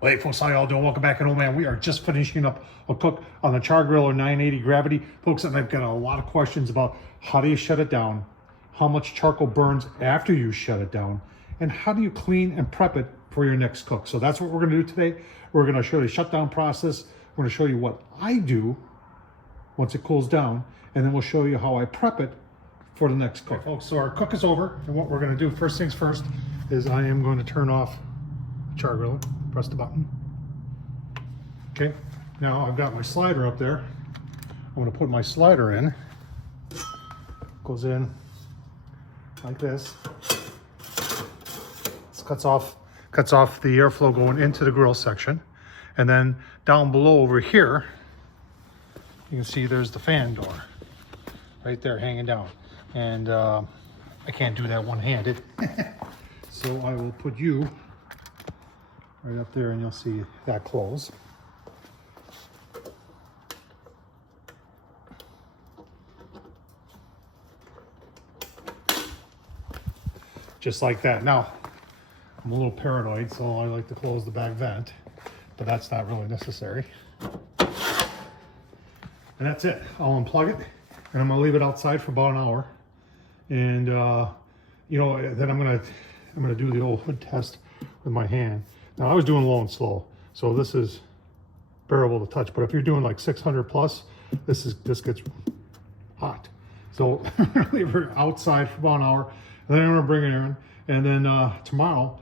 Well, hey folks, how y'all doing? Welcome back. And oh man, we are just finishing up a cook on the Char-Griller 980 Gravity. Folks, and I've got a lot of questions about how do you shut it down, how much charcoal burns after you shut it down, and how do you clean and prep it for your next cook. So that's what we're gonna do today. We're gonna show you the shutdown process. We're gonna show you what I do once it cools down, and then we'll show you how I prep it for the next cook. Okay, folks, so our cook is over, and what we're gonna do, first things first, is I am going to turn off the Char-Griller. Press the button. Okay, now I've got my slider up there. I'm going to put my slider in. Goes in like this. This cuts off the airflow going into the grill section. And then down below over here, you can see there's the fan door right there hanging down. And I can't do that one-handed. So I will put you right up there and you'll see that close. Just like that. Now, I'm a little paranoid, so I like to close the back vent, but that's not really necessary. And that's it. I'll unplug it and I'm gonna leave it outside for about an hour. And you know, then I'm gonna do the old hood test with my hand. Now I was doing low and slow, so this is bearable to touch. But if you're doing like 600 plus, this gets hot. So I'm gonna leave her outside for about an hour, and then I'm gonna bring it in. And then tomorrow,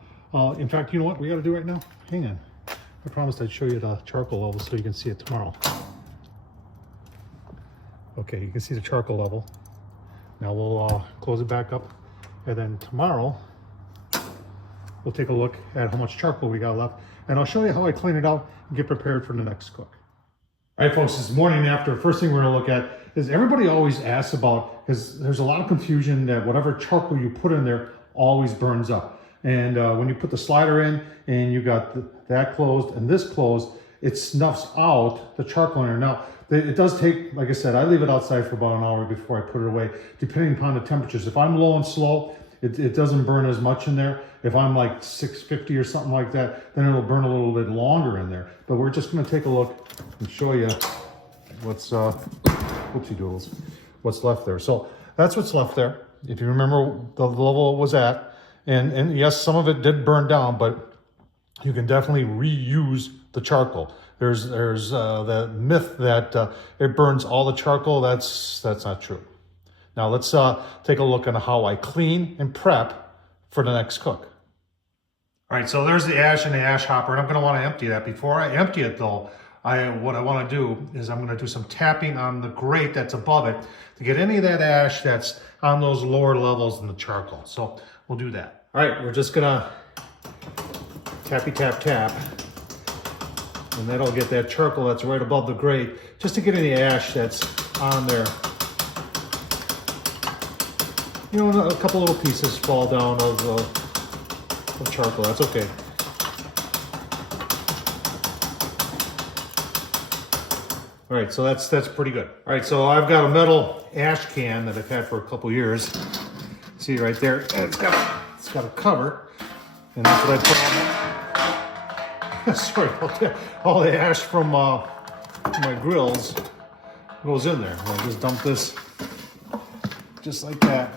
in fact, you know what we got to do right now? Hang on. I promised I'd show you the charcoal level so you can see it tomorrow. Okay, you can see the charcoal level. Now we'll close it back up, and then tomorrow we'll take a look at how much charcoal we got left, and I'll show you how I clean it out and get prepared for the next cook. All right, folks, this morning after, first thing we're gonna look at is everybody always asks about, because there's a lot of confusion that whatever charcoal you put in there always burns up. And when you put the slider in and you got that closed and this closed, it snuffs out the charcoal in there. Now, it does take, like I said, I leave it outside for about an hour before I put it away, depending upon the temperatures. If I'm low and slow, it doesn't burn as much in there. If I'm like 650 or something like that, then it'll burn a little bit longer in there. But we're just gonna take a look and show you what's, whoopsie doodles, what's left there. So that's what's left there. If you remember the level it was at, and yes, some of it did burn down, but you can definitely reuse the charcoal. There's the myth that it burns all the charcoal. That's not true. Now let's take a look at how I clean and prep for the next cook. All right, so there's the ash in the ash hopper, and I'm gonna wanna empty that. Before I empty it though, what I wanna do is I'm gonna do some tapping on the grate that's above it to get any of that ash that's on those lower levels in the charcoal. So we'll do that. All right, we're just gonna tappy tap tap, and that'll get that charcoal that's right above the grate, just to get any ash that's on there. You know, a couple little pieces fall down of charcoal, that's okay. All right, so that's pretty good. All right, so I've got a metal ash can that I've had for a couple years. See right there, it's got a cover, and that's what I put on it. Sorry, all the ash from my grills goes in there. I'll just dump this just like that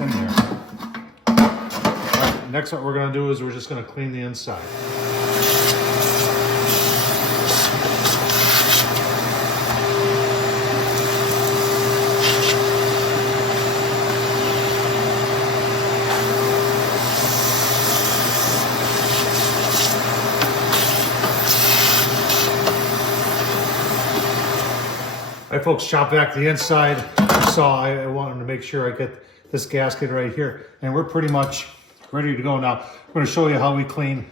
in there. All right, next what we're gonna do is we're just gonna clean the inside. All right, folks, chop back the inside. You saw I wanted to make sure I get this gasket right here, and we're pretty much ready to go now. I'm going to show you how we clean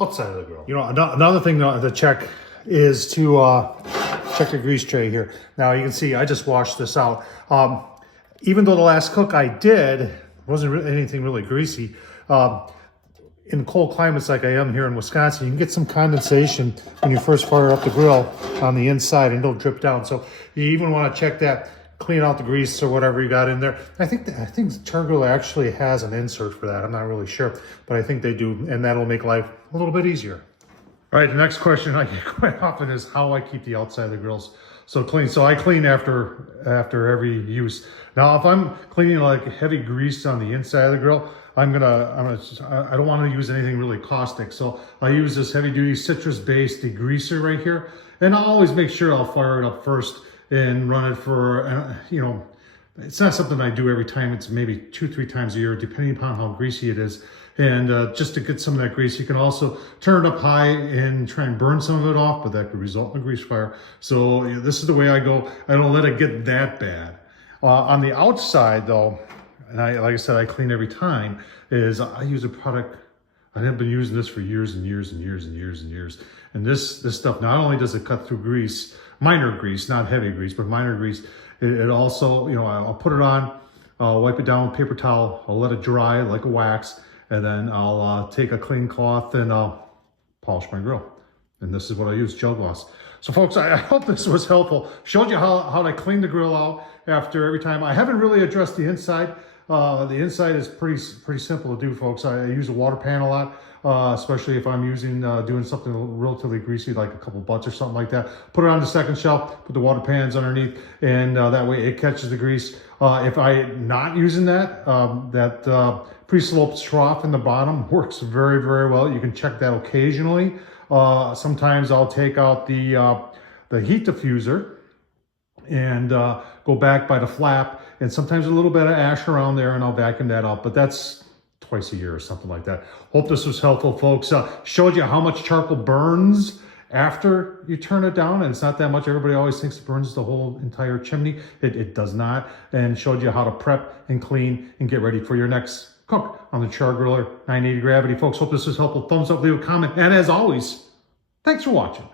outside of the grill. You know, another thing to check is to check the grease tray here. Now you can see I just washed this out. Even though the last cook I did wasn't really anything really greasy, in cold climates like I am here in Wisconsin, you can get some condensation when you first fire up the grill on the inside and it'll drip down. So you even want to check that clean out the grease or whatever you got in there. I think Char-Griller actually has an insert for that. I'm not really sure, but I think they do, and that'll make life a little bit easier. All right, the next question I get quite often is how I keep the outside of the grills so clean. So I clean after every use. Now, if I'm cleaning like heavy grease on the inside of the grill, I don't want to use anything really caustic. So I use this heavy duty citrus based degreaser right here. And I'll always make sure I'll fire it up first and run it for, you know, it's not something I do every time. It's maybe 2-3 times a year, depending upon how greasy it is. And just to get some of that grease, you can also turn it up high and try and burn some of it off, but that could result in a grease fire. So this is the way I go. I don't let it get that bad. On the outside though, and like I said, I clean every time, is I use a product. I have been using this for years and years and years and years and years. And this stuff, not only does it cut through grease, minor grease, not heavy grease, but minor grease, it also, you know, I'll put it on, I'll wipe it down with paper towel, I'll let it dry like a wax, and then I'll take a clean cloth and I'll polish my grill. And this is what I use, gel gloss. So folks, I hope this was helpful. Showed you how to clean the grill out after every time. I haven't really addressed the inside. The inside is pretty simple to do, folks. I use a water pan a lot, especially if I'm doing something relatively greasy, like a couple butts or something like that. Put it on the second shelf, put the water pans underneath, and that way it catches the grease. If I'm not using that, pre-sloped trough in the bottom works very, very well. You can check that occasionally. Sometimes I'll take out the heat diffuser and go back by the flap, and sometimes a little bit of ash around there, and I'll vacuum that up, but that's twice a year or something like that. Hope this was helpful, folks. Showed you how much charcoal burns after you turn it down, and it's not that much. Everybody always thinks it burns the whole entire chimney. It does not, and showed you how to prep and clean and get ready for your next cook on the Char-Griller 980 Gravity. Folks, hope this was helpful. Thumbs up, leave a comment, and as always, thanks for watching.